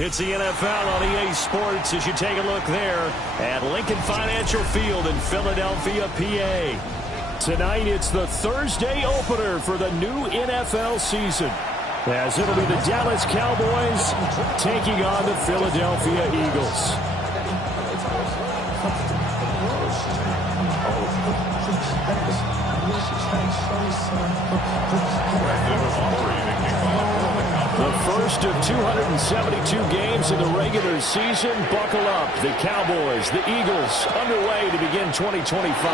It's the NFL on EA Sports as you take a look there at Lincoln Financial Field in Philadelphia, PA. Tonight, it's the Thursday opener for the new NFL season, as it'll be the Dallas Cowboys taking on the Philadelphia Eagles. The first of 272 games in the regular season. Buckle up. The Cowboys, the Eagles, underway to begin 2025.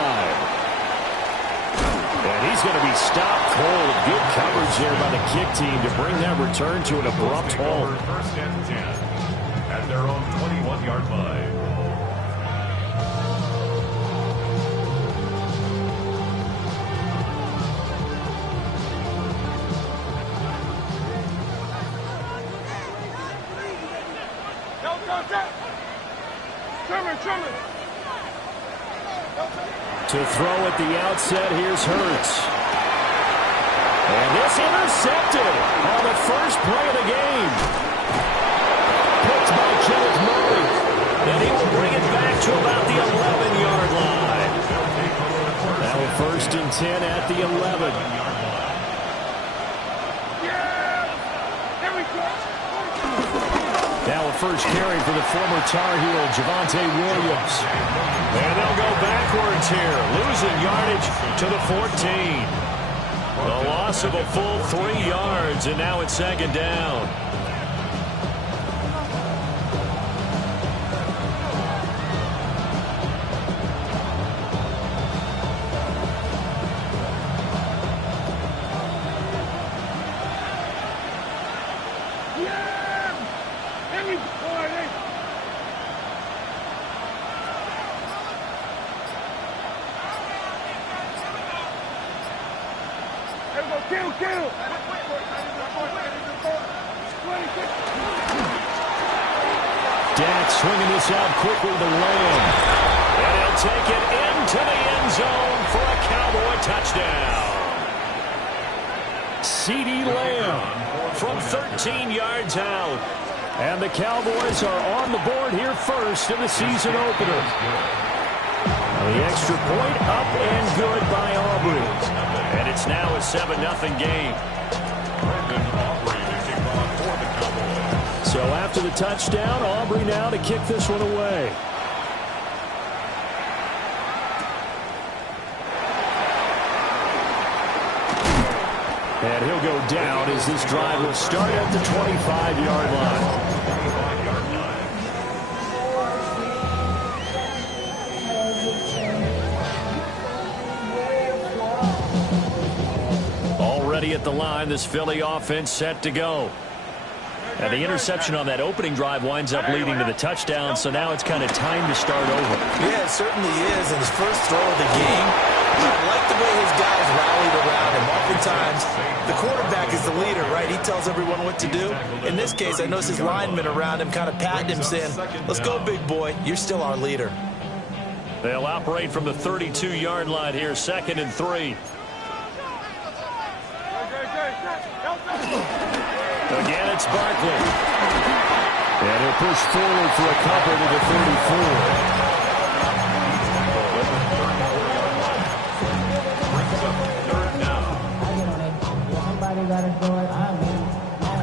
And he's going to be stopped cold. Good coverage there by the kick team to bring that return to an abrupt halt. First and 10 at their own 21-yard line. To throw at the outset, here's Hurts. And this intercepted on the first play of the game. Picked by Kenneth Murray. And he will bring it back to about the 11-yard line. Now a first and 10 at the 11. Now a first carry for the former Tar Heel, Javonte Williams. And they'll go backwards here, losing yardage to the 14. The loss of a full 3 yards, and now it's second down. Dak swinging this out quickly to Lamb. And he'll take it into the end zone for a Cowboy touchdown. CeeDee Lamb from 13 yards out. And the Cowboys are on the board here first in the season opener. The extra point up and good by Aubrey. And it's now a 7-0 game. So after the touchdown, Aubrey now to kick this one away. And he'll go down as this drive will start at the 25-yard line. Already at the line, this Philly offense set to go. And the interception on that opening drive winds up leading to the touchdown, so now it's kind of time to start over. Yeah, it certainly is. And his first throw of the game, I like the way his guys rallied around him. Oftentimes, the quarterback is the leader, right? He tells everyone what to do. In this case, I noticed his linemen around him kind of patting him, saying, let's go, big boy. You're still our leader. They'll operate from the 32-yard line here, 2nd and 3. Again, it's Barkley. And he'll push forward for a cover to the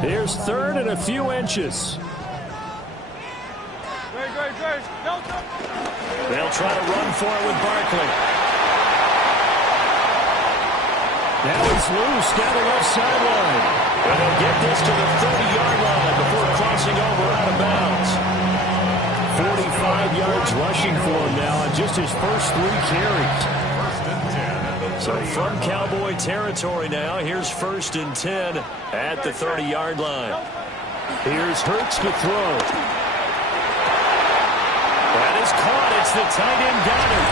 34. Here's 3rd and a few inches. They'll try to run for it with Barkley. Now he's loose down the left sideline. And they'll get this to the 30-yard line before crossing over out of bounds. 45 yards rushing for him now on just his first 3 carries. So from Cowboy territory now, here's 1st and 10 at the 30-yard line. Here's Hurts to throw. That is caught. It's the tight end Goddard.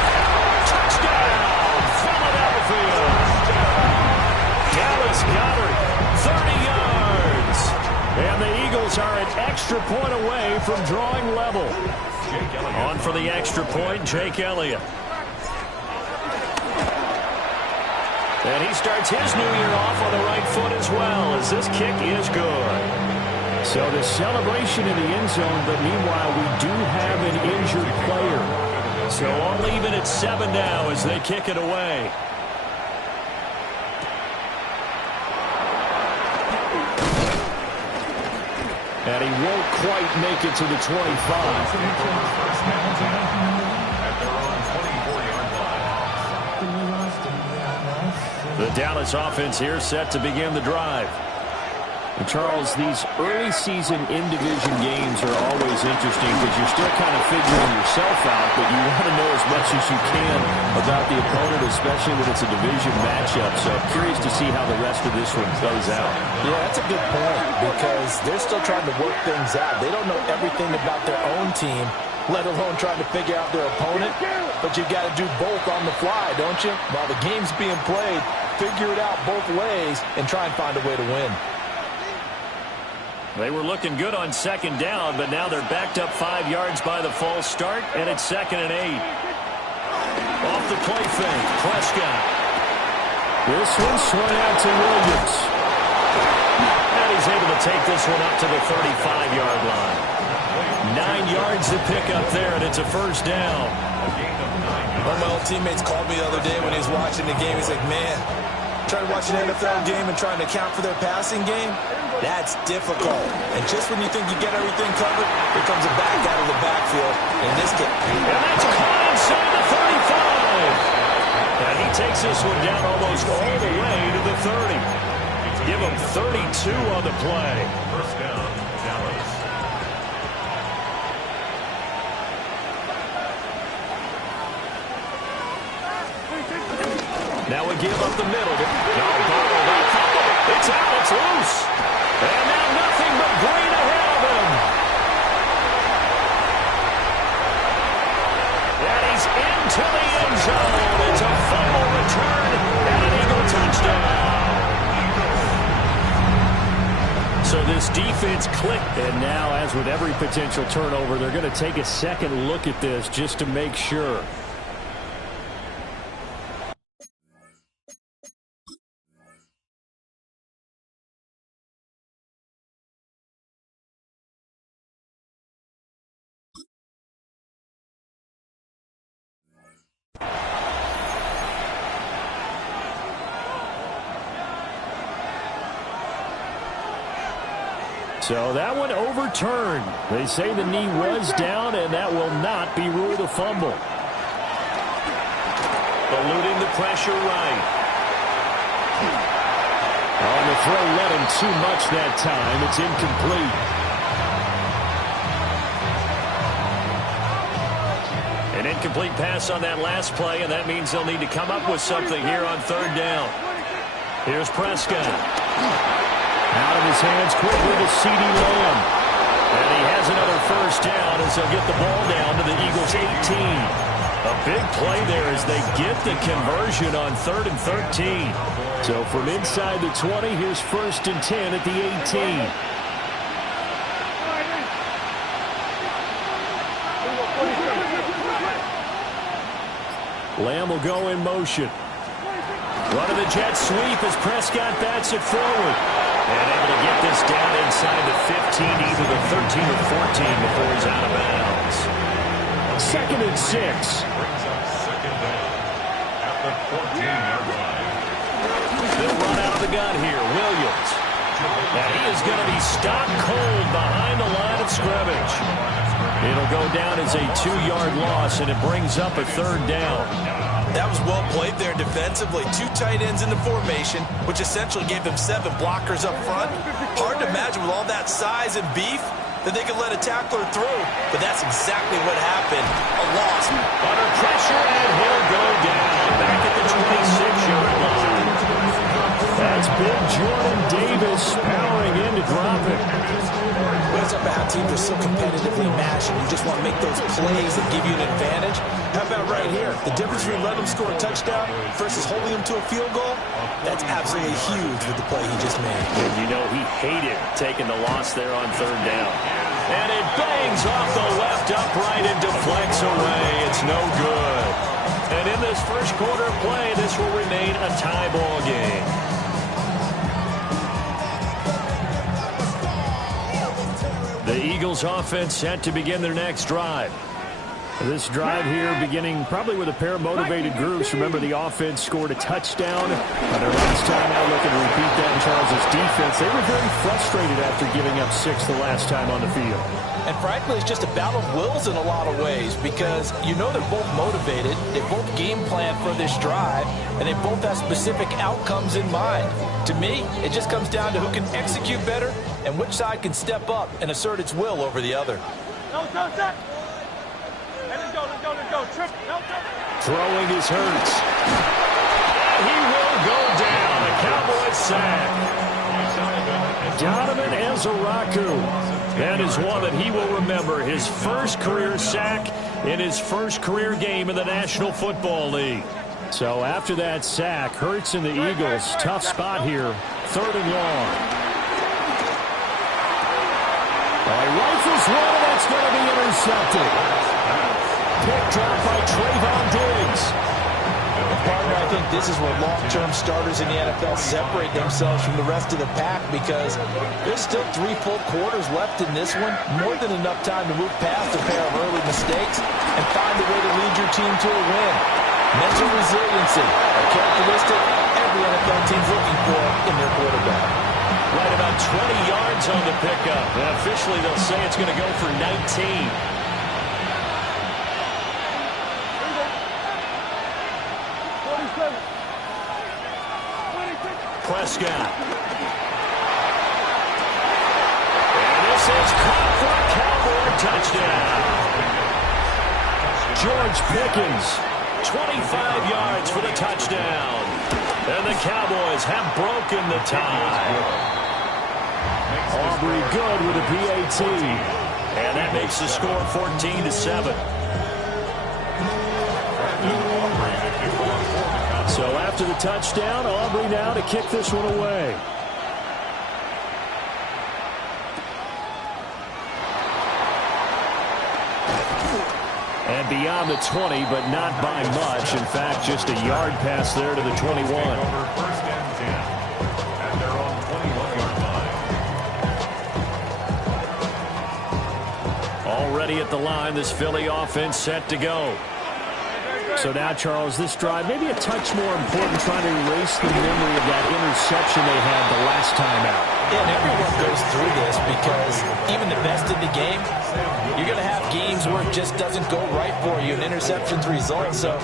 Touchdown, Philadelphia. Dallas Goddard. 30 yards. And the Eagles are an extra point away from drawing level. On for the extra point, Jake Elliott. And he starts his new year off on the right foot as well, as this kick is good. So the celebration in the end zone, but meanwhile we do have an injured player. So all even at 7 now as they kick it away. And he won't quite make it to the 25. At their own 24-yard line. The Dallas offense here set to begin the drive. And Charles, these early season in-division games are always interesting because you're still kind of figuring yourself out, but you want to know as much as you can about the opponent, especially when it's a division matchup. So I'm curious to see how the rest of this one plays out. Yeah, that's a good point because they're still trying to work things out. They don't know everything about their own team, let alone trying to figure out their opponent. But you got to do both on the fly, don't you? While the game's being played, figure it out both ways and try and find a way to win. They were looking good on second down, but now they're backed up 5 yards by the false start, and it's 2nd and 8. Off the play fake, Prescott. This one swung out to Williams. And he's able to take this one up to the 35-yard line. 9 yards to pick up there, and it's a first down. One of my old teammates called me the other day when he was watching the game. He's like, man, trying to watch an NFL game and trying to account for their passing game, that's difficult. And just when you think you get everything covered, here comes a back out of the backfield. In this case, and that's caught inside the 35. And he takes this one down almost all the way to the 30. Give him 32 on the play. First down, Dallas. Now we give up the middle. No, it's out. It's loose. And now nothing but green ahead of him. And he's into the end zone. It's a fumble return and an Eagle touchdown. So this defense clicked. And now, as with every potential turnover, they're going to take a second look at this just to make sure. So that one overturned. They say the knee was down, and that will not be ruled a fumble. Eluding the pressure right. On the throw, let him too much that time. It's incomplete. An incomplete pass on that last play, and that means they'll need to come up with something here on 3rd down. Here's Prescott. Out of his hands quickly to CeeDee Lamb. And he has another first down as they'll get the ball down to the Eagles' 18. A big play there as they get the conversion on 3rd and 13. So from inside the 20, here's 1st and 10 at the 18. Lamb will go in motion. Run of the jet sweep as Prescott bats it forward. And able to get this down inside the 15, either the 13 or 14 before he's out of bounds. 2nd and 6. Brings up 2nd down at the 14-yard line. They'll run out of the gun here. Williams. And he is going to be stopped cold behind the line of scrimmage. It'll go down as a 2-yard loss, and it brings up a 3rd down. that was well played there defensively. 2 tight ends in the formation, which essentially gave them 7 blockers up front. Hard to imagine with all that size and beef that they could let a tackler through, but that's exactly what happened. A loss. Under pressure, and he'll go down. Back at the 26-yard line. That's big Jordan Davis powering in to drop it. Well, it's about how teams are so competitively matched, and you just want to make those plays that give you an advantage. How about right here? The difference between letting them score a touchdown versus holding them to a field goal, that's absolutely huge with the play he just made. And you know he hated taking the loss there on 3rd down. And it bangs off the left upright and deflects away. It's no good. And in this first quarter of play, this will remain a tie ball game. Eagles offense set to begin their next drive. This drive here beginning probably with a pair of motivated groups. Remember, the offense scored a touchdown on their last time out. Looking to repeat that in Charles' defense. They were very frustrated after giving up 6 the last time on the field. And frankly, it's just a battle of wills in a lot of ways because you know they're both motivated. They both game plan for this drive, and they both have specific outcomes in mind. To me, it just comes down to who can execute better and which side can step up and assert its will over the other. Throwing is Hurts. He will go down. A Cowboys sack. Donovan Ezeraku. That is one that he will remember. His first career sack in his first career game in the National Football League. So after that sack, Hurts and the Eagles, tough spot here. 3rd and long. He rifles one, and that's going to be intercepted. Picked up by Trayvon Diggs. Partner, I think this is where long-term starters in the NFL separate themselves from the rest of the pack because there's still 3 full quarters left in this one. More than enough time to move past a pair of early mistakes and find a way to lead your team to a win. Mental resiliency, a characteristic every NFL team's looking for in their quarterback. Right about 20 yards on the pickup. And officially, they'll say it's going to go for 19. Prescott. And this is caught for a Cowboy touchdown. George Pickens, 25 yards for the touchdown. And the Cowboys have broken the tie. Aubrey good with a PAT. And that makes the score 14-7. So after the touchdown, Aubrey now to kick this one away. And beyond the 20, but not by much. In fact, just a yard pass there to the 21. First and 10 at their own 21-yard line. Already at the line, this Philly offense set to go. So now, Charles, this drive maybe a touch more important, trying to erase the memory of that interception they had the last time out. Yeah, and everyone goes through this because even the best in the game, you're going to have games where it just doesn't go right for you, and interceptions result. So,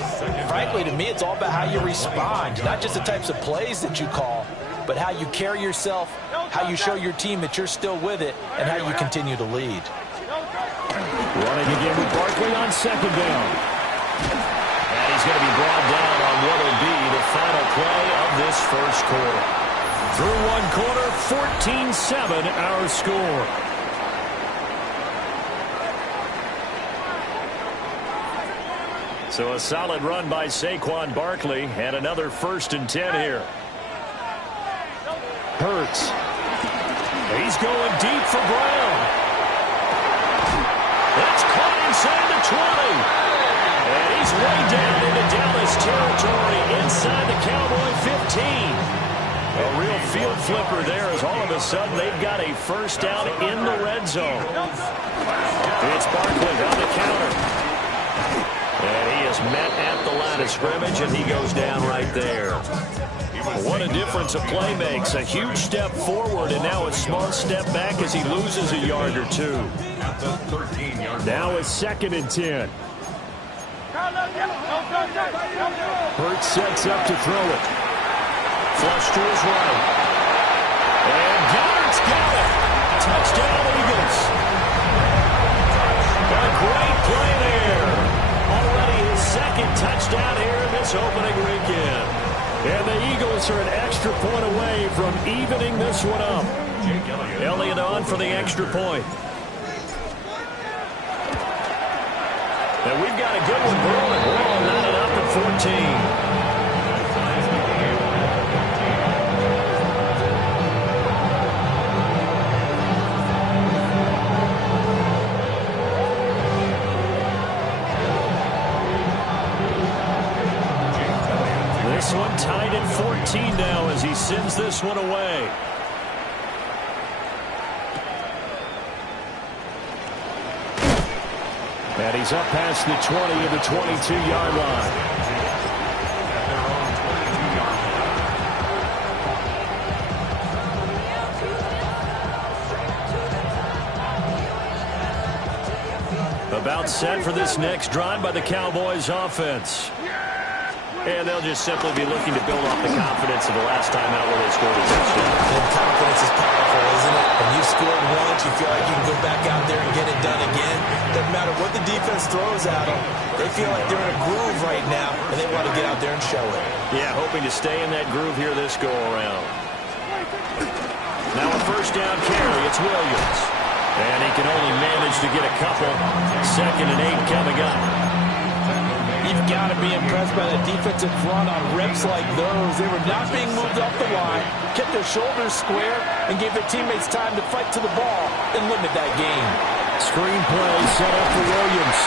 frankly, to me, it's all about how you respond, not just the types of plays that you call, but how you carry yourself, how you show your team that you're still with it, and how you continue to lead. Running again with Barkley on 2nd down. He's going to be brought down on what will be the final play of this first quarter. Through one quarter, 14-7 our score. So a solid run by Saquon Barkley and another 1st and 10 here. Hurts. He's going deep for Brown. That's caught inside the 20. And he's way down into Dallas territory inside the Cowboy 15. A real field flipper there as all of a sudden they've got a first down in the red zone. It's Barkley on the counter. And he is met at the line of scrimmage, and he goes down right there. What a difference a play makes. A huge step forward and now a small step back as he loses a yard or two. Now it's 2nd and 10. Hurts sets up to throw it. Flush to his right. And Goddard's got it. Touchdown, Eagles. A great play there. Already his 2nd touchdown here in this opening weekend. And the Eagles are an extra point away from evening this one up. Elliott on for the extra point. And we've got a good one brewing. We're all knotted up at 14. This one tied at 14 now as he sends this one away. And he's up past the 20 of the 22-yard line. About set for this next drive by the Cowboys offense. And they'll just simply be looking to build off the confidence of the last time out where they scored a touchdown. And confidence is powerful, isn't it? When you've scored once, you feel like you can go back out there and get it done again. Doesn't matter what the defense throws at them. They feel like they're in a groove right now, and they want to get out there and show it. Yeah, hoping to stay in that groove here this go-around. Now a first down carry. It's Williams. And he can only manage to get a couple. 2nd and 8 coming up. You've got to be impressed by the defensive front on reps like those. They were not being moved up the line, kept their shoulders square, and gave their teammates time to fight to the ball and limit that gain. Screen play set up for Williams.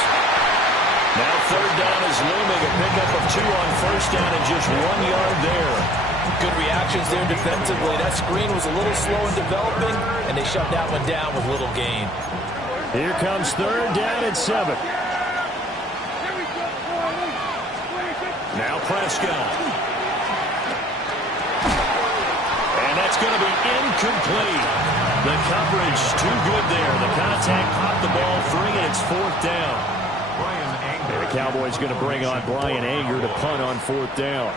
Now 3rd down is looming. A pickup of 2 on first down and just 1 yard there. Good reactions there defensively. That screen was a little slow in developing, and they shut that one down with little gain. Here comes 3rd down and 7. Now Prescott. And that's going to be incomplete. The coverage too good there. The contact popped the ball free, and it's 4th down. And the Cowboys going to bring on Brian Anger to punt on 4th down.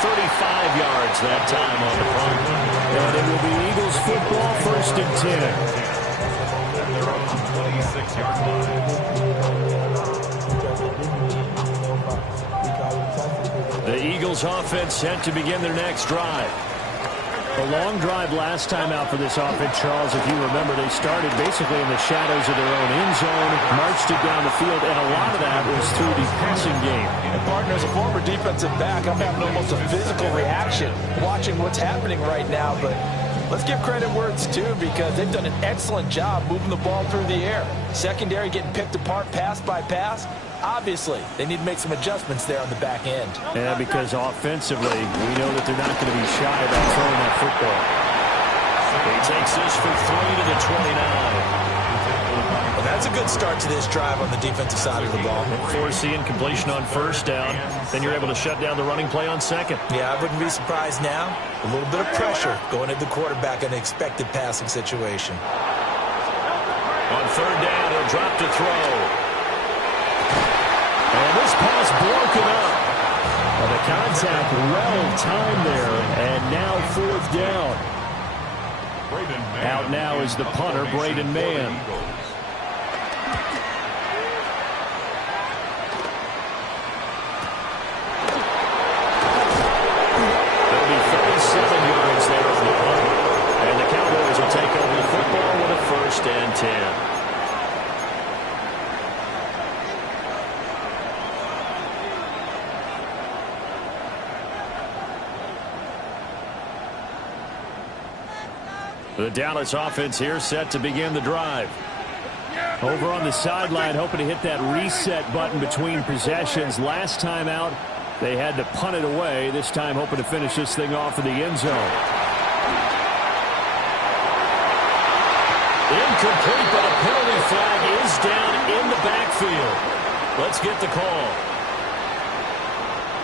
35 yards that time on the punt. And it will be Eagles football, 1st and 10. And they're on the 26-yard line. The Eagles offense set to begin their next drive. A long drive last time out for this offense, Charles. If you remember, they started basically in the shadows of their own end zone, marched it down the field, and a lot of that was through the passing game. And partner, as a former defensive back, I'm having almost a physical reaction watching what's happening right now. But let's give credit where it's due, because they've done an excellent job moving the ball through the air. Secondary getting picked apart pass by pass. Obviously, they need to make some adjustments there on the back end. Yeah, because offensively, we know that they're not going to be shy about throwing that football. He takes this for 3 to the 29. Well, that's a good start to this drive on the defensive side of the ball. Force the incompletion on first down. Then you're able to shut down the running play on 2nd. Yeah, I wouldn't be surprised now. A little bit of pressure going at the quarterback in an expected passing situation. On 3rd down, he'll drop to throw. And this pass broken up. Well, the contact well timed there, and now 4th down. Out now is the punter, Braden Mann. There'll be 37 yards there on the punt. And the Cowboys will take over the football with a 1st and 10. The Dallas offense here set to begin the drive. Over on the sideline, hoping to hit that reset button between possessions. Last time out, they had to punt it away. This time, hoping to finish this thing off in the end zone. Incomplete, but a penalty flag is down in the backfield. Let's get the call.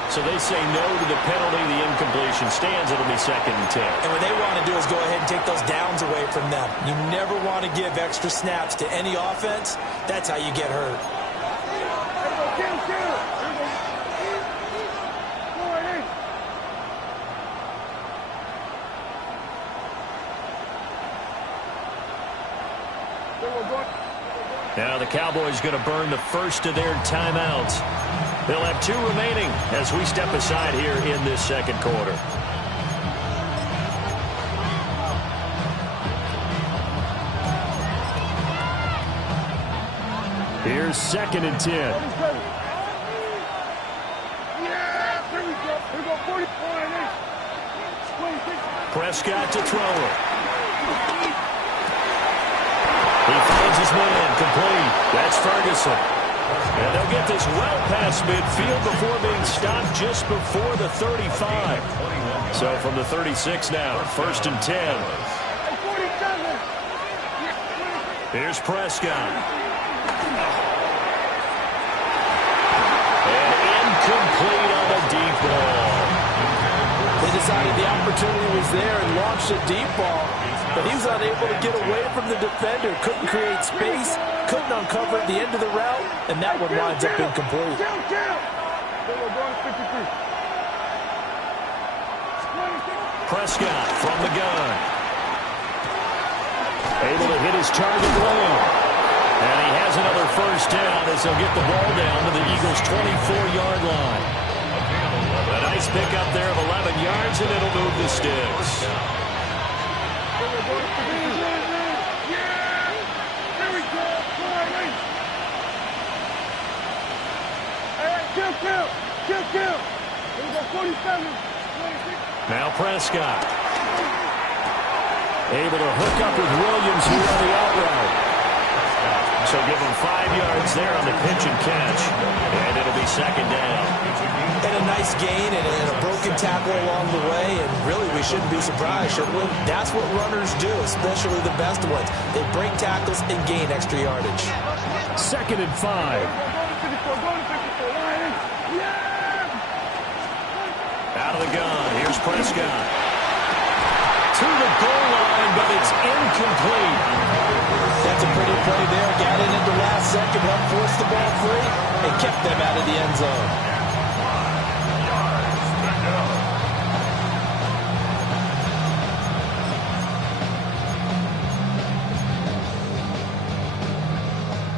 So they say no to the penalty. The incompletion stands. It'll be 2nd and 10. And what they want to do is go ahead and take those downs away from them. You never want to give extra snaps to any offense. That's how you get hurt. Now the Cowboys going to burn the first of their timeouts. They'll have 2 remaining as we step aside here in this 2nd quarter. Here's 2nd and 10. Prescott to throw it. He finds his man complete. That's Ferguson. And they'll get this well past midfield before being stopped just before the 35. So from the 36 now, 1st and 10. Here's Prescott. And incomplete on the deep ball. They decided the opportunity was there and launched a deep ball, but he was unable to get away from the defender. Couldn't create space, couldn't uncover the end of the route, and that one winds up incomplete. Prescott from the gun. Able to hit his target well. And he has another first down as he'll get the ball down to the Eagles' 24-yard line. A nice pickup there of 11 yards, and it'll move the sticks. Now Prescott. Able to hook up with Williams here on the out route. So give him 5 yards there on the pitch and catch. And it'll be second down. And a nice gain and a broken tackle along the way. And really, we shouldn't be surprised, should we? That's what runners do, especially the best ones. They break tackles and gain extra yardage. 2nd and 5. Out of the gun. Here's Prescott. To the goal line, but it's incomplete. That's a pretty play there. Got in at the last second, helped force the ball free, and kept them out of the end zone.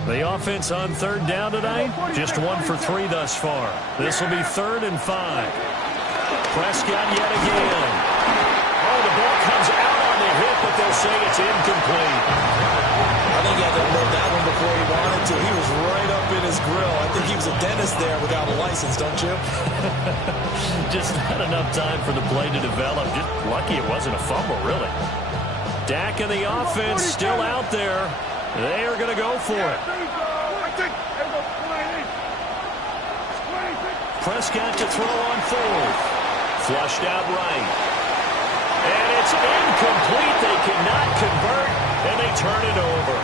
The offense on 3rd down tonight, just 1 for 3 thus far. This will be 3rd and 5. Prescott yet again. Oh, the ball comes out on the hit, but they'll say it's incomplete. I think he had to load that one before he wanted to. He was right up in his grill. I think he was a dentist there without a license, don't you? Just not enough time for the play to develop. Just lucky it wasn't a fumble, really. Dak and the offense still out there. They are going to go for it. Prescott to throw on 4th. Flushed out right. And it's incomplete. They cannot convert, and they turn it over.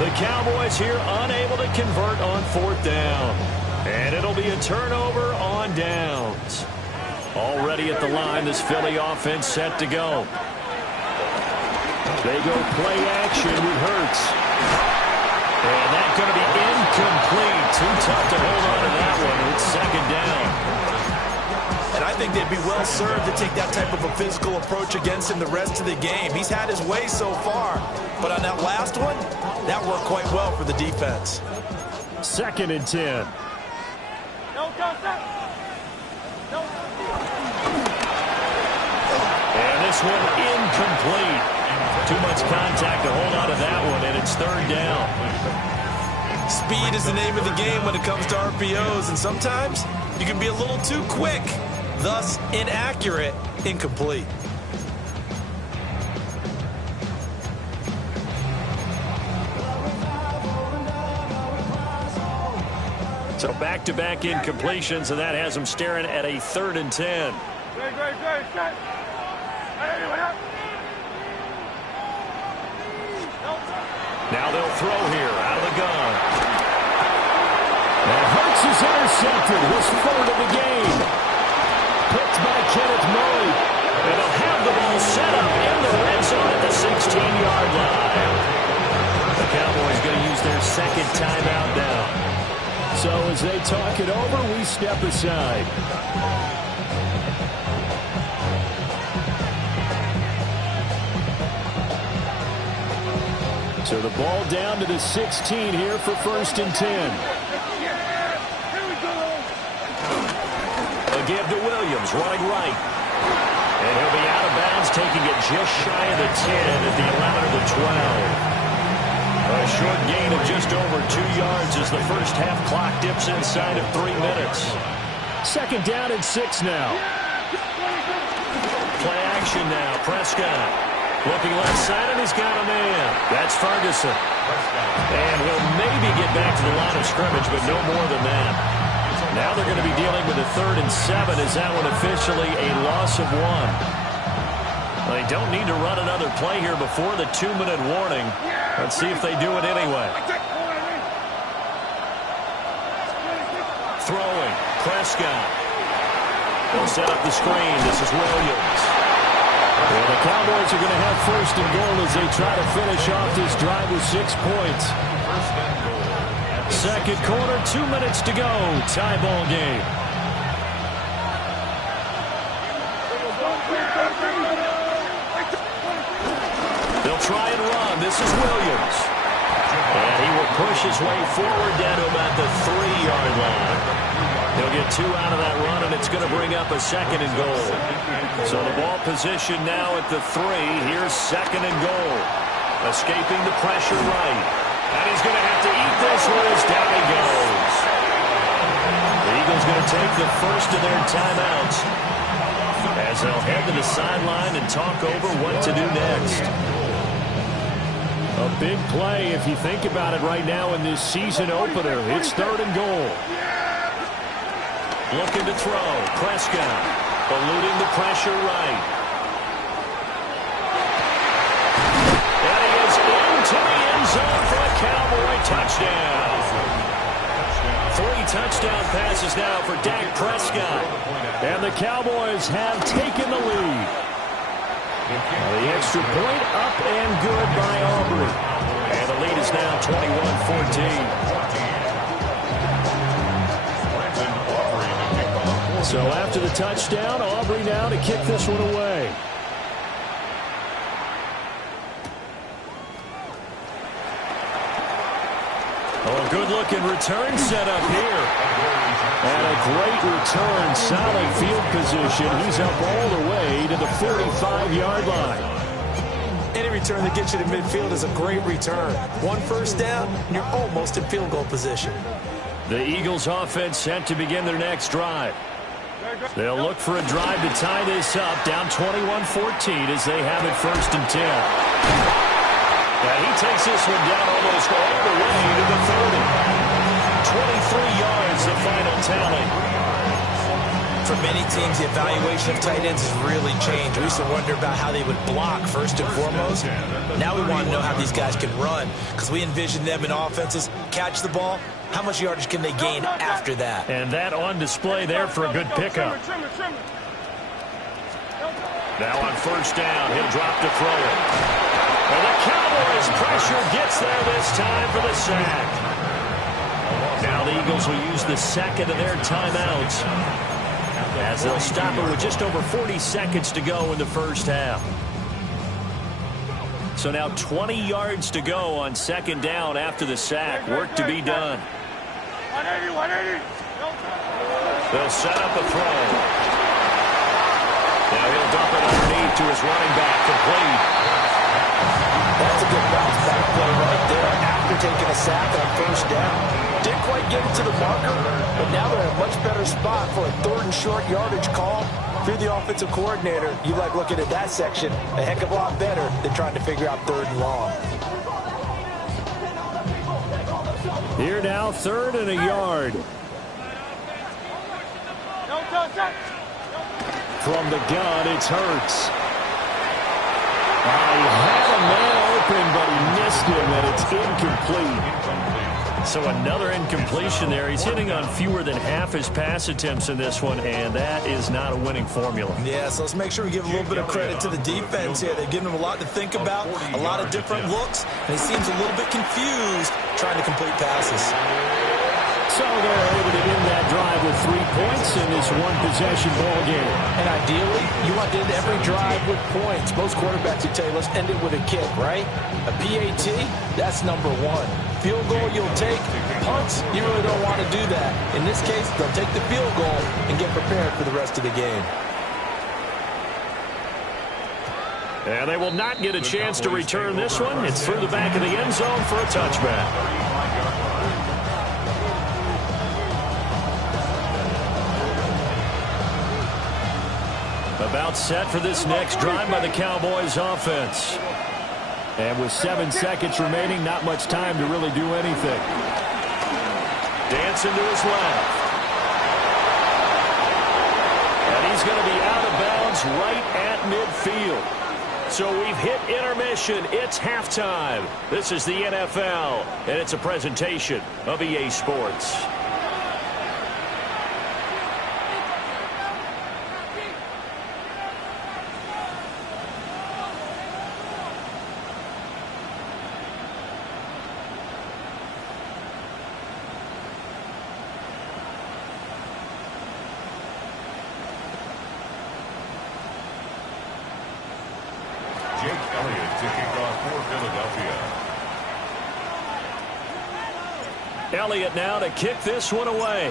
The Cowboys here unable to convert on 4th down. And it'll be a turnover on downs. Already at the line, this Philly offense set to go. They go play action with Hurts. And that's going to be incomplete. Too tough to hold on to that one. It's 2nd down. And I think they'd be well served to take that type of a physical approach against him the rest of the game. He's had his way so far. But on that last one, that worked quite well for the defense. 2nd and 10. And this one incomplete. Too much contact to hold on to that one, and it's 3rd down. Speed is the name of the game when it comes to RPOs, and sometimes you can be a little too quick, thus inaccurate, incomplete. So back-to-back incompletions, and that has them staring at a 3rd and 10. Now they'll throw here out of the gun. And Hurts is intercepted. His 3rd of the game. Picked by Kenneth Murray. And they'll have the ball set up in the red zone at the 16-yard line. The Cowboys going to use their 2nd timeout now. So as they talk it over, we step aside. So the ball down to the 16 here for 1st and 10. A give to Williams, running right. And he'll be out of bounds, taking it just shy of the 10 at the 11 or the 12. A short gain of just over 2 yards as the first half clock dips inside of 3 minutes. 2nd down and 6 now. Play action now. Prescott. Looking left side, and he's got a man. That's Ferguson. And he'll maybe get back to the line of scrimmage, but no more than that. Now they're going to be dealing with a 3rd and 7. Is that one officially a loss of 1? They don't need to run another play here before the 2-minute warning. Let's see if they do it anyway. Throwing. Prescott. They'll set up the screen. This is Williams. Well, the Cowboys are going to have first and goal as they try to finish off this drive with 6 points. Second quarter, 2 minutes to go. Tie ball game. They'll try and run. This is Williams. And he will push his way forward down to about the 3-yard line. He'll get 2 out of that run, and it's going to bring up a second and goal. So the ball position now at the 3. Here's second and goal. Escaping the pressure right. And he's going to have to eat this one as down he goes. The Eagles going to take the first of their timeouts as they'll head to the sideline and talk over what to do next. A big play if you think about it right now in this season opener. It's third and goal. Looking to throw. Prescott eluding the pressure right. And he is into the end zone for a Cowboy touchdown. 3 touchdown passes now for Dak Prescott. And the Cowboys have taken the lead. The extra point up and good by Aubrey. And the lead is now 21-14. So after the touchdown, Aubrey now to kick this one away. Oh, good-looking return set up here. And a great return, solid field position. He's up all the way to the 45-yard line. Any return that gets you to midfield is a great return. 1 first down, and you're almost in field goal position. The Eagles offense set to begin their next drive. They'll look for a drive to tie this up, down 21-14 as they have it first and 10. And he takes this one down almost all the way to the 30. 23 yards, the final tally. For many teams, the evaluation of tight ends has really changed. We used to wonder about how they would block first and foremost. Now we want to know how these guys can run because we envision them in offenses catch the ball. How much yardage can they gain after that? And that on display there for a good pickup. Now on first down, he'll drop to throw it. And the Cowboys pressure gets there this time for the sack. Now the Eagles will use the second of their timeouts as they'll stop it with just over 40 seconds to go in the first half. So now 20 yards to go on second down after the sack. Work to be done. 180. They'll set up a throw. Now he'll dump it underneath to his running back, complete. That's a good bounce back play right there after taking a sack on first down. Didn't quite get it to the marker, but now they're in a much better spot for a third and short yardage call. If you're the offensive coordinator, you like looking at that section a heck of a lot better than trying to figure out third and long. Here now, third and a yard. From the gun, it's Hurts. He had a man open, but he missed him, and it's incomplete. So another incompletion there. He's hitting on fewer than half his pass attempts in this one, and that is not a winning formula. Yeah, so let's make sure we give a little bit of credit to the defense here. They're giving him a lot to think about, a lot of different looks, and he seems a little bit confused trying to complete passes. So they're able to end that drive with 3 points in this one-possession ball game. And ideally, you want to end every drive with points. Most quarterbacks would tell you, let's end it with a kick, right? A PAT, that's number 1. Field goal you'll take. Punts, you really don't want to do that. In this case, they'll take the field goal and get prepared for the rest of the game. And they will not get a chance to return this one. It's through the back of the end zone for a touchback. About set for this next drive by the Cowboys offense. And with 7 seconds remaining, not much time to really do anything. Dancing to his left. And he's going to be out of bounds right at midfield. So we've hit intermission. It's halftime. This is the NFL, and it's a presentation of EA Sports. Jake Elliott to kick off for Philadelphia. Elliott now to kick this one away.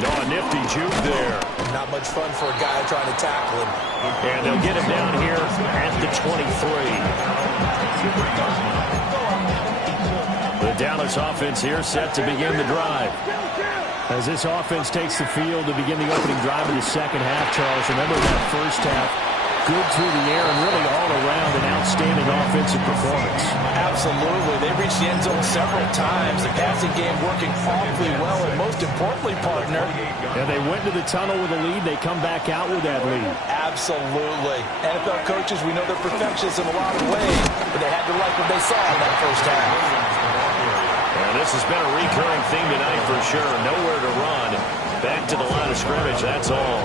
Oh, a nifty juke there. Not much fun for a guy trying to tackle him. And they'll get him down here at the 23. The Dallas offense here set to begin the drive. As this offense takes the field to begin the opening drive of the second half, Charles, remember that first half, good through the air and really all around an outstanding offensive performance. Absolutely. They reached the end zone several times. The passing game working awfully well, and most importantly, partner. And they went to the tunnel with a lead. They come back out with that lead. Absolutely. NFL coaches, we know they're perfectionists in a lot of ways, but they had to like what they saw in that first half. And this has been a recurring theme tonight for sure. Nowhere to run. Back to the line of scrimmage, that's all.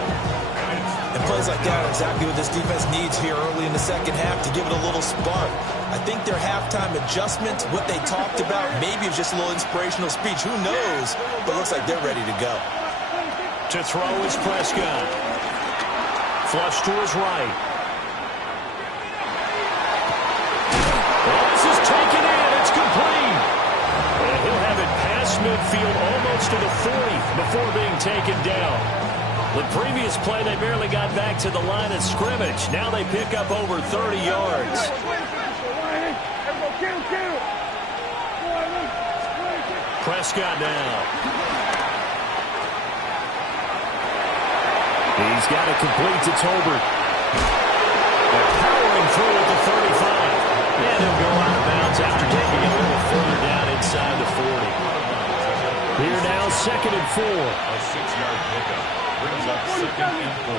And plays like that are exactly what this defense needs here early in the second half to give it a little spark. I think their halftime adjustment, what they talked about, maybe it's just a little inspirational speech. Who knows? But it looks like they're ready to go. To throw is Prescott. Flush to his right. Well, this is taken in. It's complete. And he'll have it past midfield almost to the 40 before being taken down. The previous play, they barely got back to the line of scrimmage. Now they pick up over 30 yards. Prescott now. He's got it complete to Tolbert. They're powering through at the 35. And he'll go out of bounds after taking it a little further down inside the 40. Here now, 2nd and 4. A 6-yard pickup brings up 2nd and 4.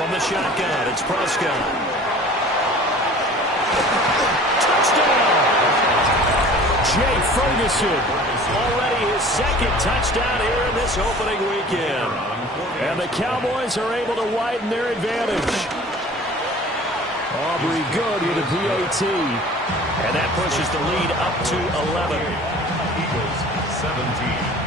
From the shotgun, it's Prescott. Touchdown! Jay Ferguson. Already his 2nd touchdown here in this opening weekend. And the Cowboys are able to widen their advantage. Aubrey good with a PAT. And that pushes the lead up to 11. Eagles 17.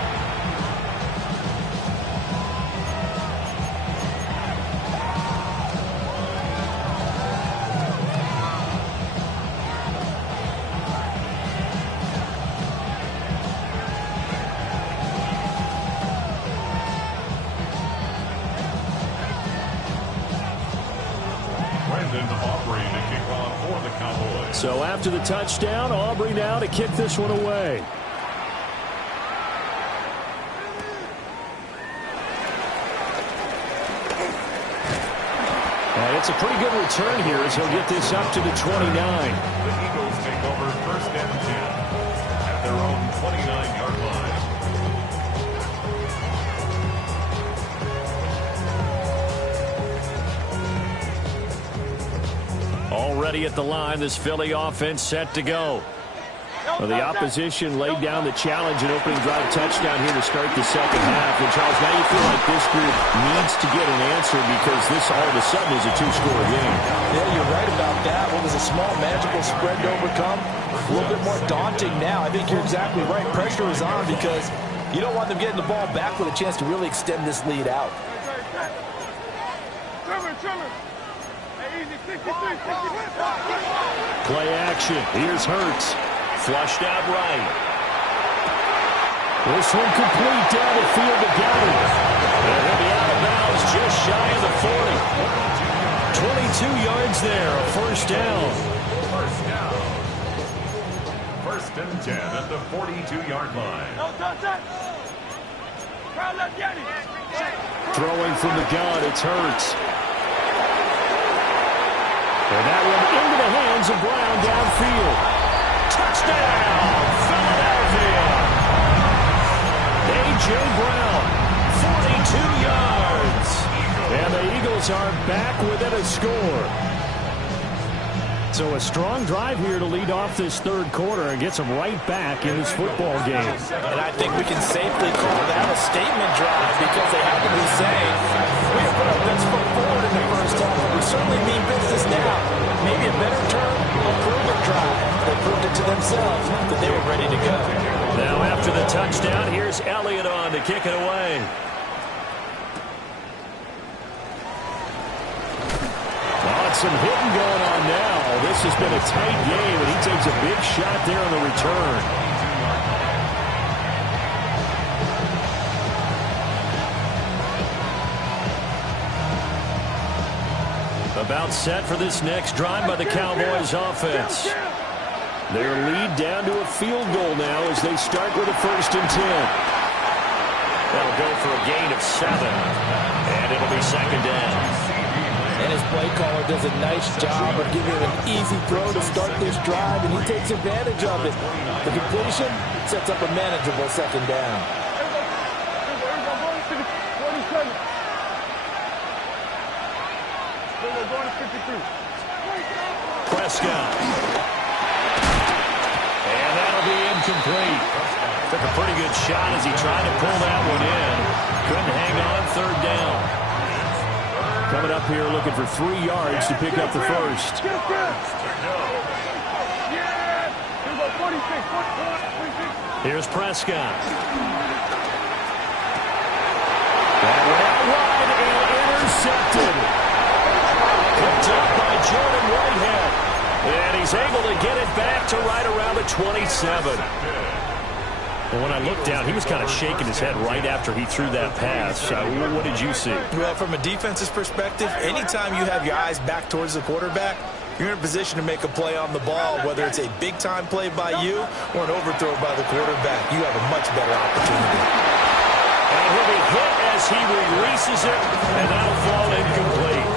So after the touchdown, Aubrey now to kick this one away. And it's a pretty good return here as he'll get this up to the 29. The Eagles take over 1st and 10 at their own 29-yard line. Already at the line, this Philly offense set to go. Well, the opposition laid down the challenge and opening drive touchdown here to start the second half. And, Charles, now you feel like this group needs to get an answer because this all of a sudden is a 2-score game. Yeah, you're right about that. What was a small magical spread to overcome? A little bit more daunting now. I think you're exactly right. Pressure is on because you don't want them getting the ball back with a chance to really extend this lead out. Play action. Here's Hurts. Flushed out right. This one complete down the field to Goddard. And he'll be out of bounds just shy of the 40. 22 yards there, a 1st down. 1st and 10 at the 42-yard line. Throwing from the gun, it's Hurts. And that one into the hands of Brown downfield. Touchdown, Philadelphia! A.J. Giants are back within a score. So a strong drive here to lead off this third quarter and gets them right back in this football game. And I think we can safely call that a statement drive because they have to be saying, we have put our best foot forward in the first half, and we certainly mean business now. Maybe a better term, a proven drive. They proved it to themselves that they were ready to go. Now after the touchdown, here's Elliott on to kick it away. Some hitting going on now. This has been a tight game, and he takes a big shot there on the return. About set for this next drive by the Cowboys offense. Their lead down to a field goal now as they start with a 1st and 10. They'll go for a gain of 7, and it'll be 2nd down. And his play caller does a nice job of giving him an easy throw to start this drive, and he takes advantage of it. The completion sets up a manageable 2nd down. Prescott. And that'll be incomplete. Took a pretty good shot as he tried to pull that one in. Couldn't hang on 3rd down. Coming up here looking for 3 yards to pick up the first. Here's Prescott. That went out wide and intercepted. Picked up by Jordan Whitehead. And he's able to get it back to right around the 27. And when I looked down, he was kind of shaking his head right after he threw that pass. What did you see? Well, from a defense's perspective, anytime you have your eyes back towards the quarterback, you're in a position to make a play on the ball, whether it's a big-time play by you or an overthrow by the quarterback. You have a much better opportunity. And he'll be hit as he releases it, and that'll fall incomplete.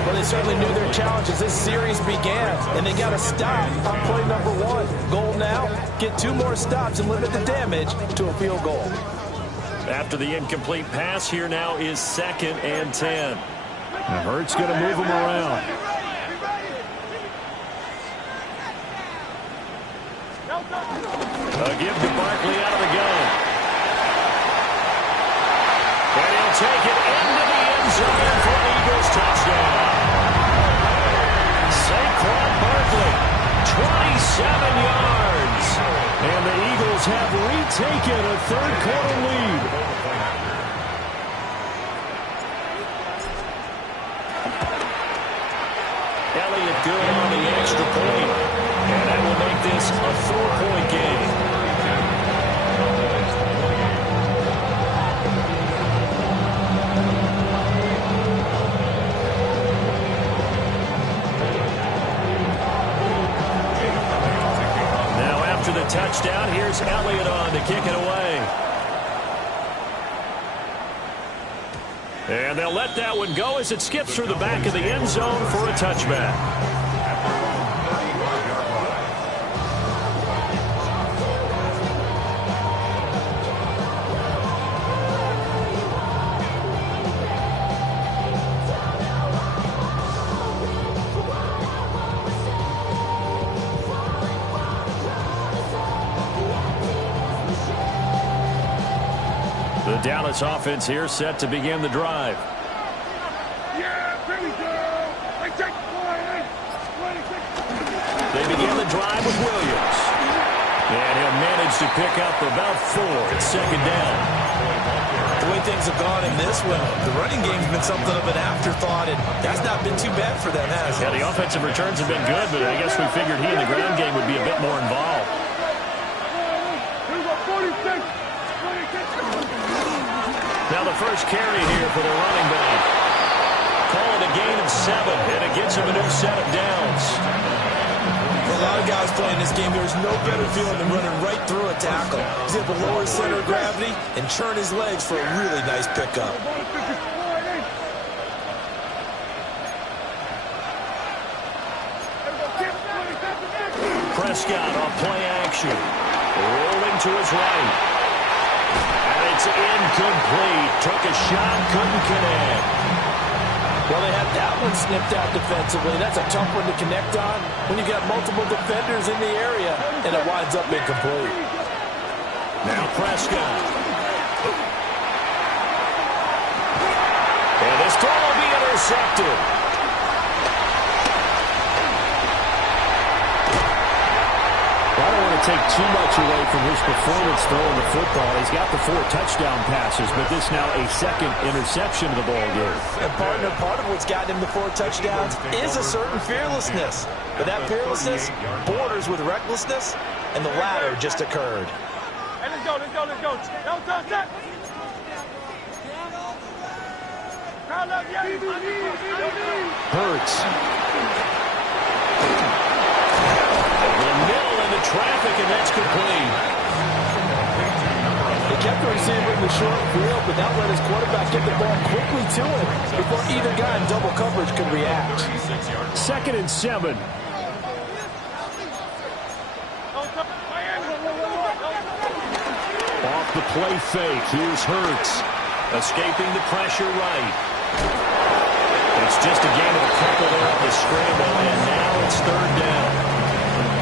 Well, they certainly knew their challenge as this series began, and they got to stop on play number 1. Goal now, get 2 more stops and limit the damage to a field goal. After the incomplete pass, here now is 2nd and 10. Now Hurts going to move him around. A give to Barkley out of the gun. And he'll take it into the end zone for an Eagles touchdown. Saquon Barkley, 27 yards. And the Eagles have retaken a third-quarter lead. Elliott good on the extra point. And that will make this a 4-point game. After the touchdown, here's Elliott on to kick it away. And they'll let that one go as it skips through the back of the end zone for a touchback. The Dallas offense here set to begin the drive. They begin the drive with Williams. And he'll manage to pick up about 4 at 2nd down. The way things have gone in this one, the running game's been something of an afterthought, and that's not been too bad for them, has it? Yeah, the offensive returns have been good, but I guess we figured he in the ground game would be a bit more involved. Now the first carry here for the running back. Call it a gain of 7, and it gets him a new set of downs. For a lot of guys playing this game, there's no better feeling than running right through a tackle. He's able to lower his center of gravity and churn his legs for a really nice pickup. Prescott on play action. Rolling to his right. And it's incomplete. Took a shot, couldn't connect. Well, they have that one snipped out defensively. That's a tough one to connect on when you got multiple defenders in the area, and it winds up incomplete. Now Prescott. And this throw will be intercepted. I don't want to take too much away from his performance throwing the football. He's got the 4 touchdown passes, but this now a second interception of the ball game. And partner, part of what's gotten him the 4 touchdowns is a certain fearlessness. But that fearlessness borders with recklessness, and the latter just occurred. Hey, let's go. Hurts. Traffic, and that's complete. They kept the receiver in the short field, but that let his quarterback get the ball quickly to him before either guy in double coverage could react. 2nd and 7. Off the play fake. Here's Hurts. Escaping the pressure right. It's just a game of a couple there on the scramble, and now it's 3rd down.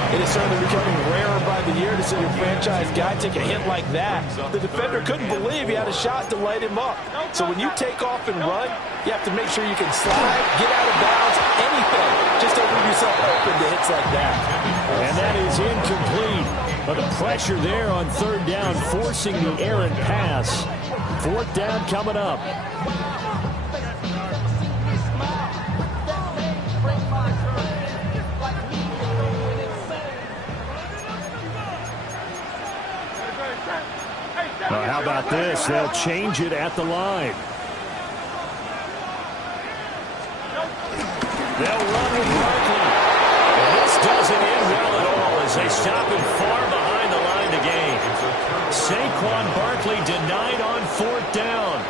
It is certainly becoming rarer by the year to see your franchise guy take a hit like that. The defender couldn't believe he had a shot to light him up. So when you take off and run, you have to make sure you can slide, get out of bounds, anything. Just don't leave yourself open to hits like that. And that is incomplete. But the pressure there on 3rd down, forcing the errant pass. 4th down coming up. How about this? They'll change it at the line. They'll run with Barkley. And this doesn't end well at all as they stop him far behind the line to gain. Saquon Barkley denied on 4th down.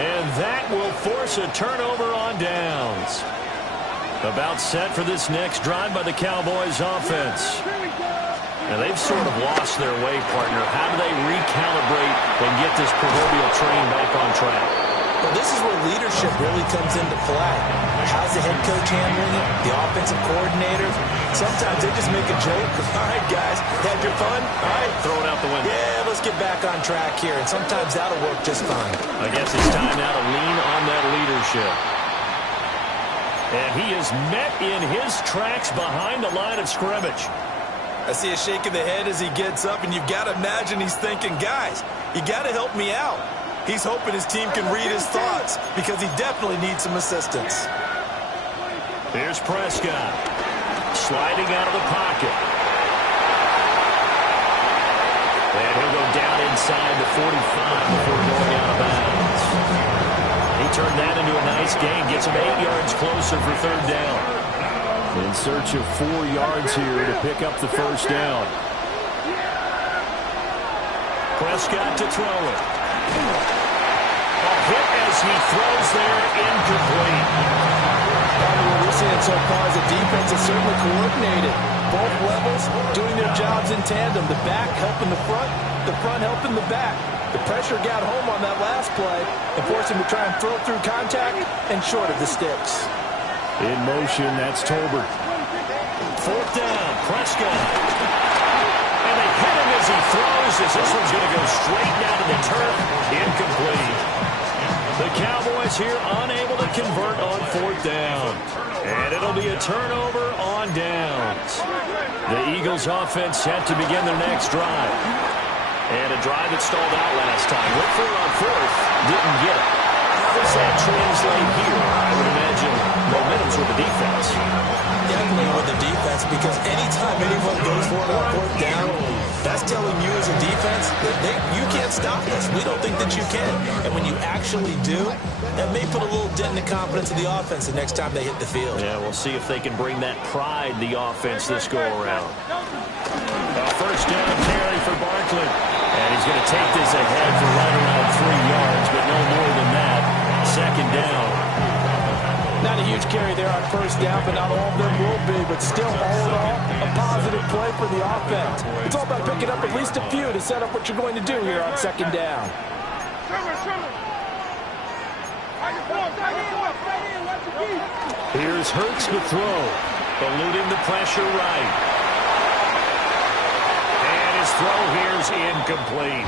And that will force a turnover on downs. About set for this next drive by the Cowboys offense. And they've sort of lost their way, partner. How do they recalibrate and get this proverbial train back on track? Well, this is where leadership really comes into play. How's the head coach handling it? The offensive coordinator? Sometimes they just make a joke. All right, guys, had your fun? All right. Throw it out the window. Yeah, let's get back on track here. And sometimes that'll work just fine. I guess it's time now to lean on that leadership. And he is met in his tracks behind the line of scrimmage. I see a shake of the head as he gets up, and you've got to imagine he's thinking, guys, you got to help me out. He's hoping his team can read his thoughts because he definitely needs some assistance. Here's Prescott sliding out of the pocket. And he'll go down inside the 45 before going out of bounds. He turned that into a nice gain, gets him 8 yards closer for 3rd down. In search of 4 yards here to pick up the 1st down. Prescott to throw it. A hit as he throws there, incomplete. What we're seeing so far is the defense is certainly coordinated. Both levels doing their jobs in tandem. The back helping the front helping the back. The pressure got home on that last play and forced him to try and throw through contact and short of the sticks. In motion, that's Tolbert. 4th down, Prescott. And they hit him as he throws, as this one's going to go straight down to the turf. Incomplete. The Cowboys here unable to convert on 4th down. And it'll be a turnover on downs. The Eagles offense set to begin their next drive. And a drive that stalled out last time. Went for it on 4th, didn't get it. How does that translate here? I would imagine momentum's with the defense. Definitely with the defense, because anytime anyone goes for it on 4th down, that's telling you as a defense that you can't stop us. We don't think that you can. And when you actually do, that may put a little dent in the confidence of the offense the next time they hit the field. Yeah, we'll see if they can bring that pride, the offense, this go-around. A 1st down carry for Barkley. And he's going to take this ahead for right around 3 yards, but no more than that. 2nd down. Not a huge carry there on 1st down, but not all of them will be. But still, all in all, a positive play for the offense. It's all about picking up at least a few to set up what you're going to do here on 2nd down. Here's Hurts to throw. Eluding the pressure right. And his throw here's incomplete.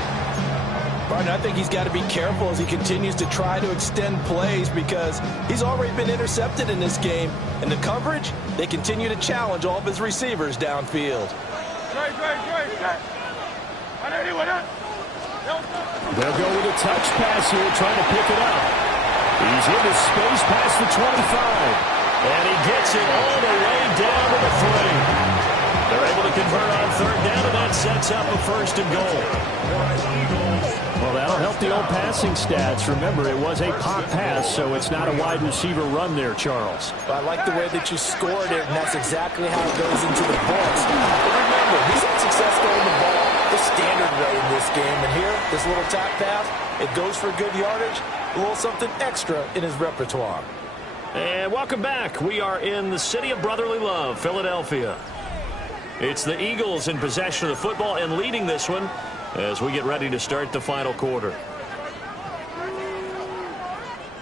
Barton, I think he's got to be careful as he continues to try to extend plays because he's already been intercepted in this game. And the coverage, they continue to challenge all of his receivers downfield. They'll go with a touch pass here, trying to pick it up. He's into space past the 25. And he gets it all the way down to the 3. They're able to convert on third down, and that sets up a 1st and goal. Well, that'll help the old passing stats. Remember, it was a pop pass, so it's not a wide receiver run there, Charles. Well, I like the way that you scored it, and that's exactly how it goes into the books. But remember, he's had success throwing the ball the standard way in this game. And here, this little tap pass, it goes for good yardage, a little something extra in his repertoire. And welcome back. We are in the city of brotherly love, Philadelphia. It's the Eagles in possession of the football and leading this one as we get ready to start the final quarter.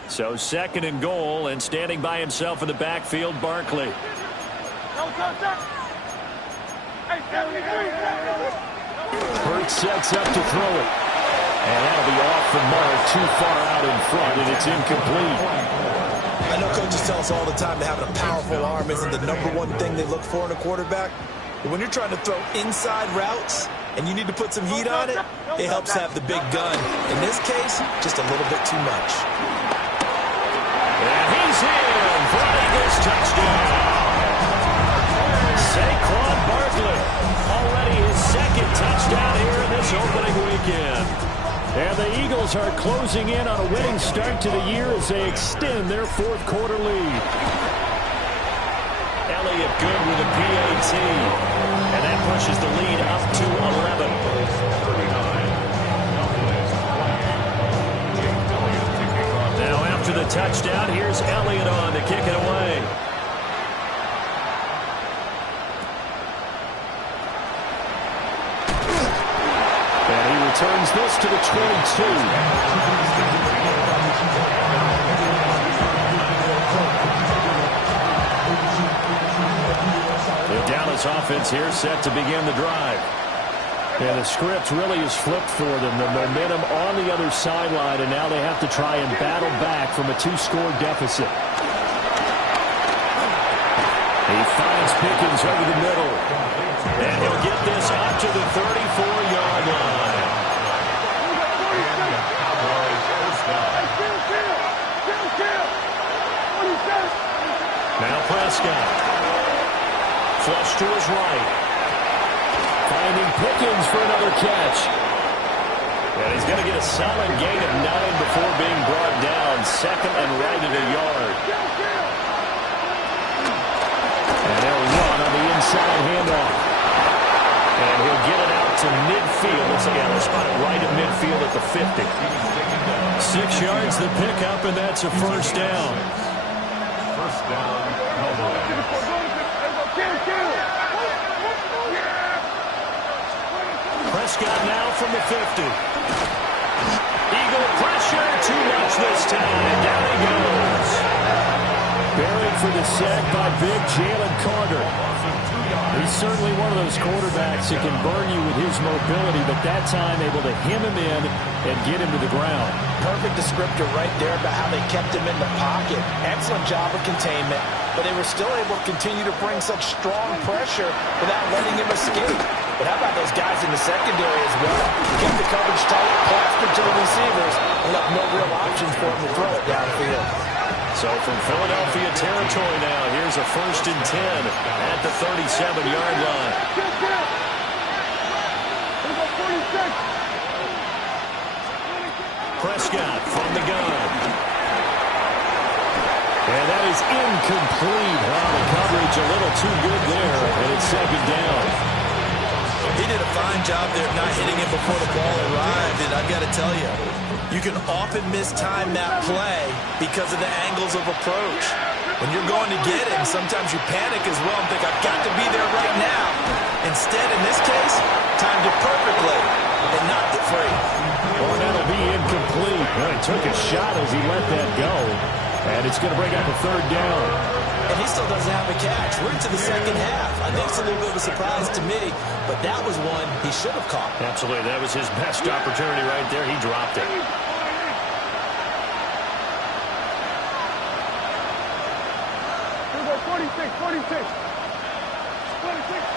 So 2nd and goal, and standing by himself in the backfield, Barkley. Hurts sets up to throw it. And that'll be off the mark, too far out in front, and it's incomplete. I know coaches tell us all the time that having a powerful arm isn't the #1 thing they look for in a quarterback. But when you're trying to throw inside routes and you need to put some heat on it, it helps have the big gun. In this case, just a little bit too much. And he's in for an Eagles touchdown. Saquon Barkley, already his 2nd touchdown here in this opening weekend. And the Eagles are closing in on a winning start to the year as they extend their 4th quarter lead. Elliott good with a PAT. And that pushes the lead up to 11. Now after the touchdown, here's Elliott on to kick it away. And he returns this to the 22. The Dallas offense here set to begin the drive. And the script really is flipped for them. The momentum on the other sideline, and now they have to try and battle back from a 2-score deficit. He finds Pickens over the middle. And he'll get this up to the 34-yard line. Now Prescott. Flush to his right. Finding Pickens for another catch. And he's going to get a solid gain of 9 before being brought down. 2nd and right at a yard. And they'll run on the inside handoff. And he'll get it out to midfield. Looks like they'll spot it right at midfield at the 50. 6 yards the pickup, and that's a 1st down. 1st down, Prescott now from the 50. Eagle pressure, too much this time. Down he goes. Buried for the sack by big Jalen Carter. He's certainly one of those quarterbacks that can burn you with his mobility, but that time able to hem him in and get him to the ground. Perfect descriptor right there about how they kept him in the pocket. Excellent job of containment, but they were still able to continue to bring such strong pressure without letting him escape. But how about those guys in the secondary as well? Kept the coverage tight, plastered to the receivers, and left no real options for him to throw it downfield. So from Philadelphia territory now, here's a 1st and 10 at the 37-yard line. Prescott from the gun. And that is incomplete. Wow, the coverage a little too good there, and it's 2nd down. He did a fine job there of not hitting it before the ball arrived, and I've got to tell you, you can often mistime that play because of the angles of approach. When you're going to get it, sometimes you panic as well and think, I've got to be there right now. Instead, in this case, timed it perfectly and knocked it free. Oh, that'll be incomplete. Well, he took a shot as he let that go. And it's going to bring up a third down. And he still doesn't have a catch. We're into the second half. I think it's a little bit of a surprise to me, but that was one he should have caught. Absolutely. That was his best opportunity right there. He dropped it.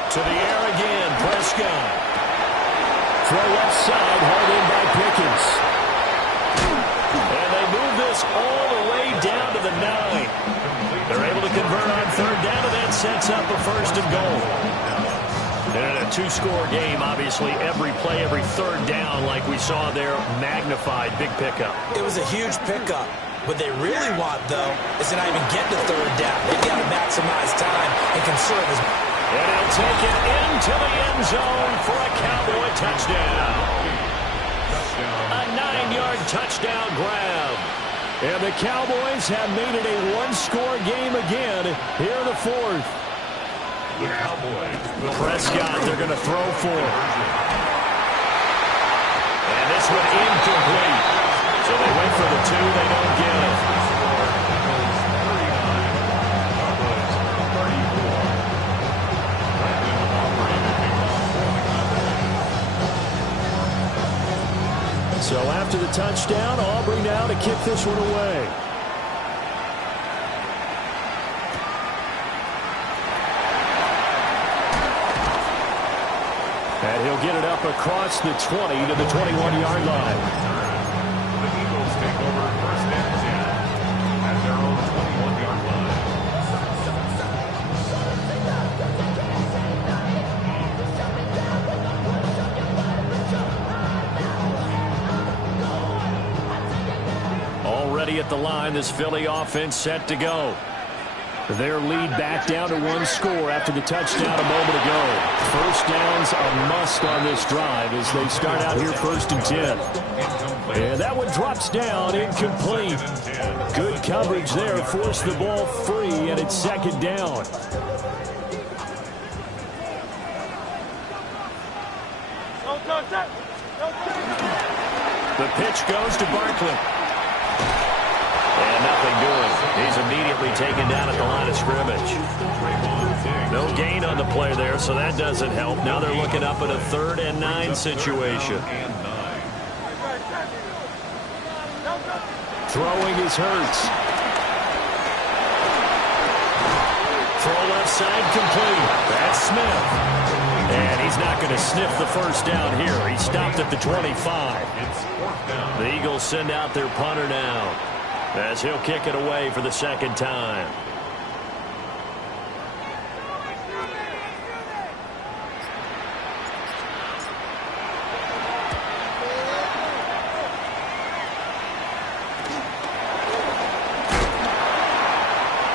To the air again, Prescott. Throw left side, held in by Pickens. And they move this all the way down to the 9. They're able to convert on third down, and that sets up a first and goal. And in a two-score game, obviously, every play, every third down, like we saw there, magnified, big pickup. It was a huge pickup. What they really want, though, is to not even get to third down. They've got to maximize time and conserve his... And he'll take it into the end zone for a Cowboy touchdown. A 9-yard touchdown grab. And the Cowboys have made it a one-score game again here in the fourth. The Cowboys will Prescott, they're going to throw for. And this one incomplete. So they went for the 2, they don't get it. So after the touchdown, Aubrey now to kick this one away. And he'll get it up across the 20 to the 21-yard line. The Eagles take over first and 10 at their own 21-yard line. Already at the line, this Philly offense set to go. Their lead back down to one score after the touchdown a moment ago. First down's a must on this drive as they start out here first and 10. And that one drops down, incomplete. Good coverage there, forced the ball free, and it's second down. The pitch goes to Barkley. And nothing doing. He's immediately taken down at the line of scrimmage. No gain on the play there, so that doesn't help. Now they're looking up at a 3rd and 9 situation. Throwing is Hurts. Throw left side complete. That's Smith. And he's not going to sniff the first down here. He stopped at the 25. The Eagles send out their punter now, as he'll kick it away for the second time.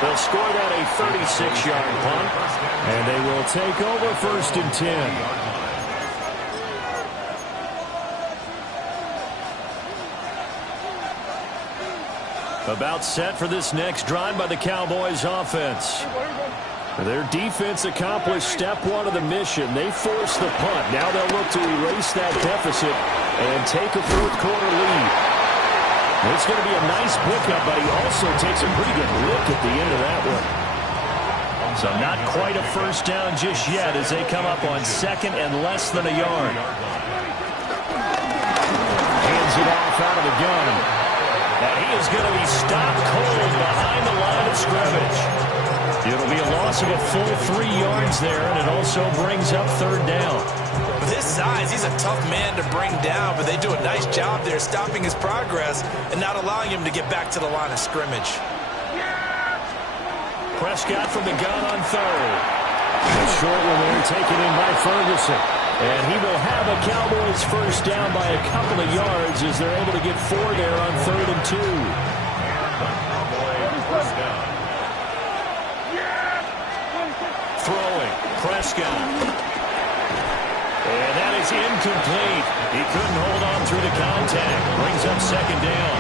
They'll score that a 36-yard punt, and they will take over first and 10. About set for this next drive by the Cowboys offense. Their defense accomplished step one of the mission. They forced the punt. Now they'll look to erase that deficit and take a fourth quarter lead. It's going to be a nice pickup, but he also takes a pretty good look at the end of that one. So not quite a first down just yet as they come up on second and less than a yard. Hands it off out of the gun. And he is going to be stopped cold behind the line of scrimmage. It'll be a loss of a full 3 yards there, and it also brings up third down. With his size, he's a tough man to bring down, but they do a nice job there stopping his progress and not allowing him to get back to the line of scrimmage. Prescott from the gun on third. A short one there taken in by Ferguson. And he will have a Cowboys first down by a couple of yards as they're able to get 4 there on 3rd and 2. Throwing, Prescott. And that is incomplete. He couldn't hold on through the contact. Brings up second down.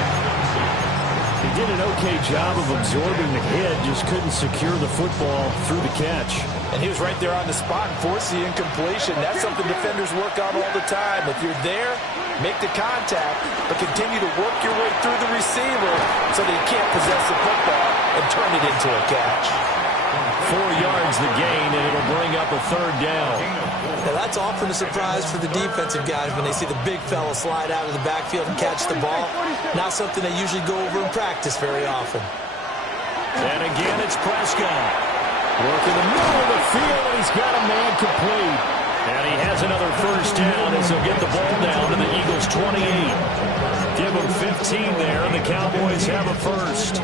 did an okay job of absorbing the hit, just couldn't secure the football through the catch. And he was right there on the spot and forced the incompletion. That's something defenders work on all the time. If you're there, make the contact, but continue to work your way through the receiver so that you can't possess the football and turn it into a catch. 4 yards the gain, and it'll bring up a third down. Now that's often a surprise for the defensive guys when they see the big fella slide out of the backfield and catch the ball. Not something they usually go over in practice very often. And again, it's Prescott. Working the middle of the field, and he's got a man complete. And he has another first down as he'll get the ball down to the Eagles' 28. Give them 15 there, and the Cowboys have a first.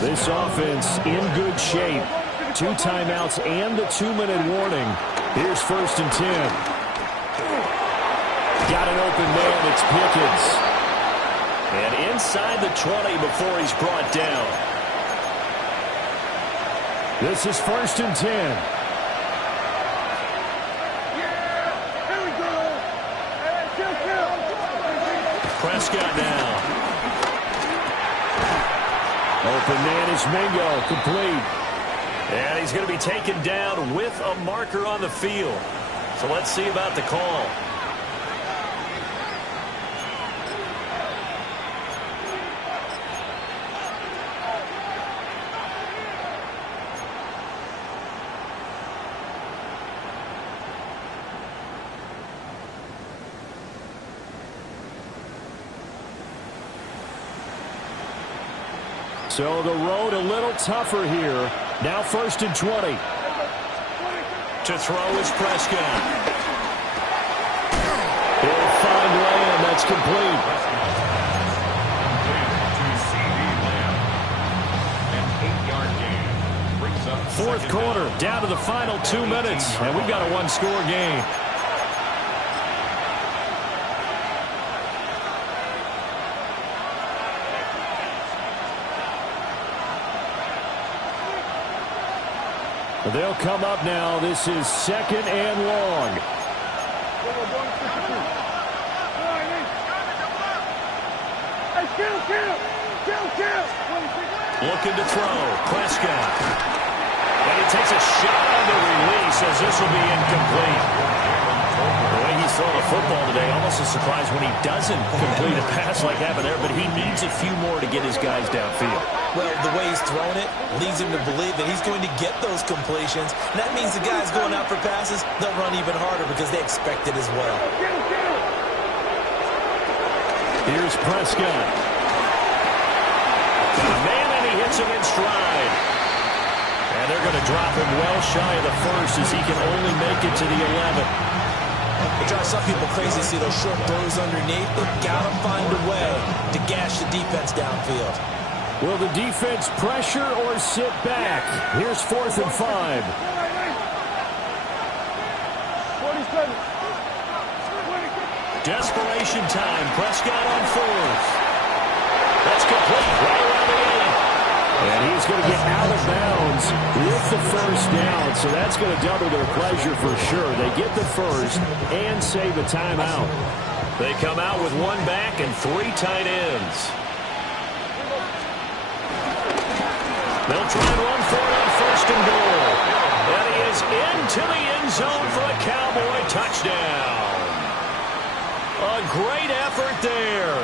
This offense in good shape. 2 timeouts and the 2-minute warning. Here's 1st and 10. Got an open man. It's Pickens. And inside the 20 before he's brought down. This is 1st and 10. Prescott now. Open man is Mingo. Complete. And he's going to be taken down with a marker on the field. So let's see about the call. So the road a little tougher here. Now 1st and 20. To throw is Prescott. He'll find Lamb. That's complete. An 8-yard gain. 4th quarter, down to the final 2 minutes, and we've got a 1-score game. They'll come up now. This is 2nd and long. Looking to throw. Prescott. And he takes a shot on the release as this will be incomplete. The way he's throwing the football today, almost a surprise when he doesn't complete a pass like that there, but he needs a few more to get his guys downfield. Well, the way he's throwing it leads him to believe that he's going to get those completions. And that means the guys going out for passes, they'll run even harder because they expect it as well. Here's Prescott. Man, and he hits him in stride. And they're going to drop him well shy of the first as he can only make it to the 11. It drives some people crazy to see those short throws underneath. They've got to find a way to gash the defense downfield. Will the defense pressure or sit back? Here's 4th and 5. Desperation time. Prescott on 4th. That's complete. Right around the 8. And he's going to get out of bounds with the first down. So that's going to double their pleasure for sure. They get the first and save a timeout. They come out with 1 back and 3 tight ends. They'll try and run for it on 1st and goal. And he is into the end zone for a Cowboy touchdown. A great effort there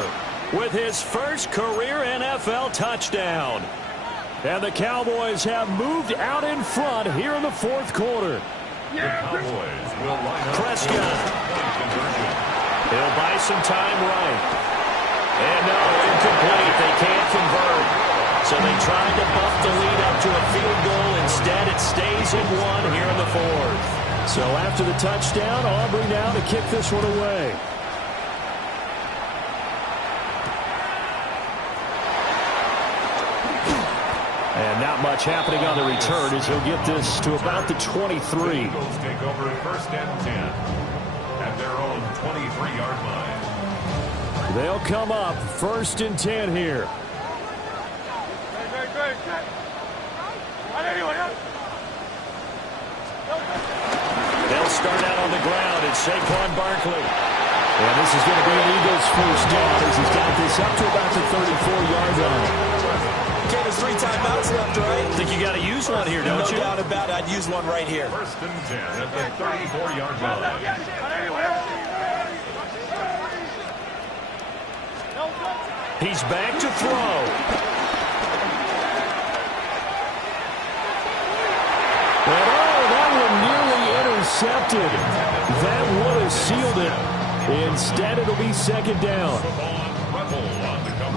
with his first career NFL touchdown. And the Cowboys have moved out in front here in the 4th quarter. The Cowboys will line up. Prescott. He'll buy some time right. And no, incomplete. They can't convert. So they tried to buff the lead up to a field goal. Instead, it stays at 1 here in the 4th. So after the touchdown, Aubrey now to kick this one away. And not much happening on the return as he'll get this to about the 23. The Eagles take over at 1st and 10 at their own 23-yard line. They'll come up 1st and 10 here. They'll start out on the ground. It's Saquon Barkley. And this is going to be an Eagles first down as he's got this up to about the 34-yard line. 3 timeouts left, right? I think you got to use one here, don't you? No doubt about it. I'd use one right here. First and 10 at the 34-yard line. He's back to throw. And that one nearly intercepted. That would have sealed it. Instead, it'll be second down.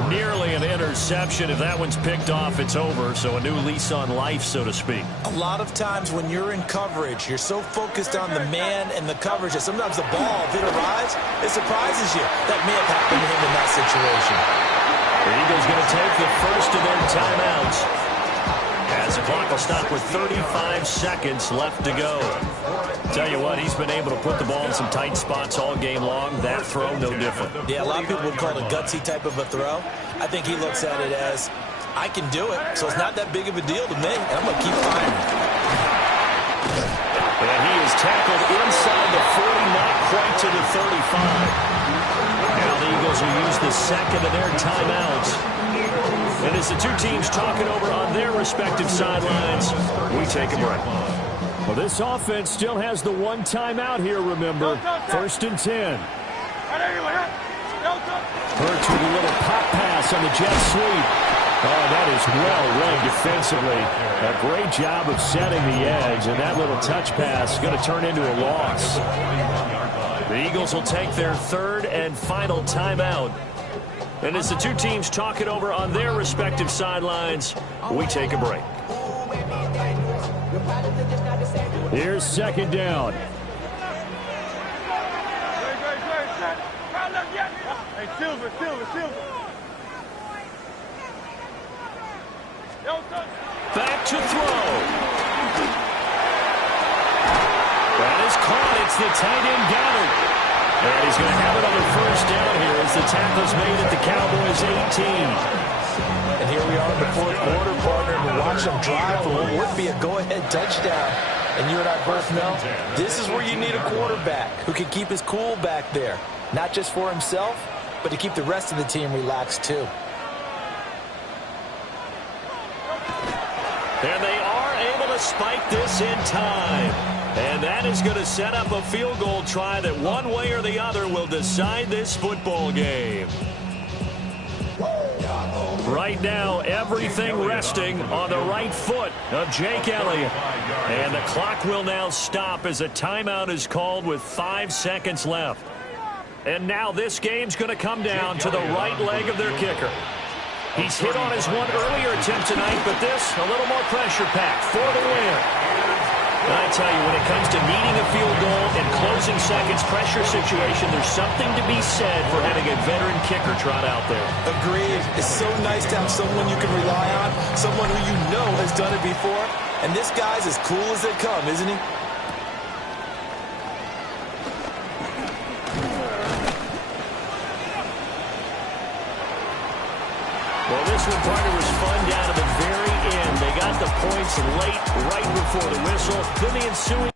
Nearly an interception. If that one's picked off, it's over. So a new lease on life, so to speak. A lot of times when you're in coverage, you're so focused on the man and the coverage that sometimes the ball, if it arrives, it surprises you. That may have happened to him in that situation. The Eagles going to take the first of their timeouts, as the clock will stop with 35 seconds left to go. Tell you what, he's been able to put the ball in some tight spots all game long. That throw, no different. Yeah, a lot of people would call it a gutsy type of a throw. I think he looks at it as, I can do it, so it's not that big of a deal to me, and I'm going to keep firing. And he is tackled inside the 40, not quite to the 35. Now the Eagles will use the second of their timeouts. And as the two teams talk it over on their respective sidelines, we take a break. Well, this offense still has the one timeout here, remember. First and 10. Hurts with a little pop pass on the jet sweep. Oh, that is well read defensively. A great job of setting the edge, and that little touch pass is going to turn into a loss. The Eagles will take their third and final timeout. And as the two teams talk it over on their respective sidelines, we take a break. Here's second down. Back to throw. That is caught. It's the tight end Goddard. And he's going to have another first down here as the tackle's made at the Cowboys' 18. And here we are in the fourth quarter, partner, and watch them drive for what would be a go-ahead touchdown. And you and I both know this is where you need a quarterback who can keep his cool back there. Not just for himself, but to keep the rest of the team relaxed too. And they are able to spike this in time. And that is going to set up a field goal try that one way or the other will decide this football game. Right now, everything resting on the right foot of Jake Elliott. And the clock will now stop as a timeout is called with 5 seconds left. And now this game's going to come down to the right leg of their kicker. He's hit on his one earlier attempt tonight, but this, a little more pressure-packed for the win. And I tell you, when it comes to needing a field goal in closing seconds pressure situation, there's something to be said for having a veteran kicker trot out there. Agreed. It's so nice to have someone you can rely on, someone who you know has done it before. And this guy's as cool as they come, isn't he? Well, this one, partner, was fun down to the very end. They got the points late, right before the whistle. Then the ensuing